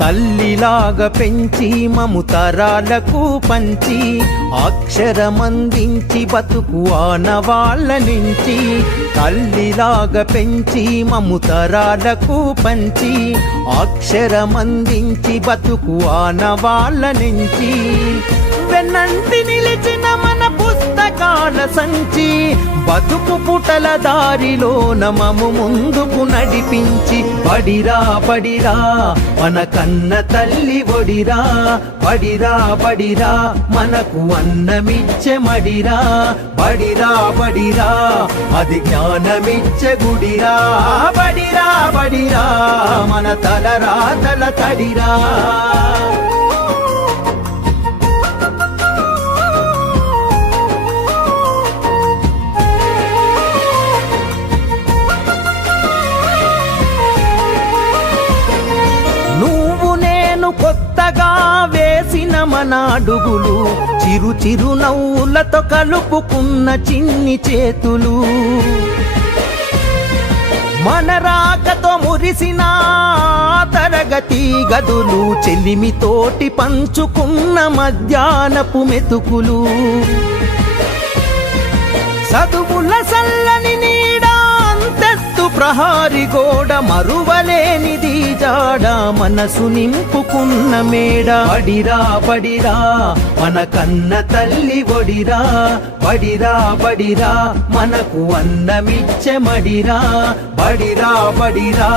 తల్లిలాగా పెంచి మము తరాలకు పంచి అక్షరమందించి బతుకు ఆనవాళ్ళ నుంచి. తల్లిలాగా పెంచి మము తరాలకు పంచి అక్షరమందించి బతుకు ఆనవాళ్ళ నుంచి. వెన్నంటి నిలిచిన మన పుస్తకాల సంచి బతుకు పుటల దారిలో నమము ముందుకు నడిపించి. బడిరా బడిరా మన కన్న తల్లి ఒడిరా, బడిరా బడిరా మనకు అన్నమిచ్చే మడిరా. బడిరా బడిరా అది జ్ఞానమిచ్చే గుడిరా. బడిరా బడిరా మన తలరాతల తడిరా. కొత్తగా వేసిన మన అడుగులు చిరు చిరు నవ్వులతో కలుపుకున్న చిన్ని చేతులు. మన రాకతో మురిసిన తరగతి గదులు చెలిమితోటి పంచుకున్న మధ్యాహ్నపు మెతుకులు. చదువుల సల్లని నీడా అంతెత్తు ప్రహారి గోడ మరువలేనిది జాడ మనసు నింపుకున్న మేడ. బడిరా బడిరా మన కన్న తల్లి ఒడిరా, బడిరా బడిరా మనకు అన్నమిచ్చే మడిరా. బడిరా బడిరా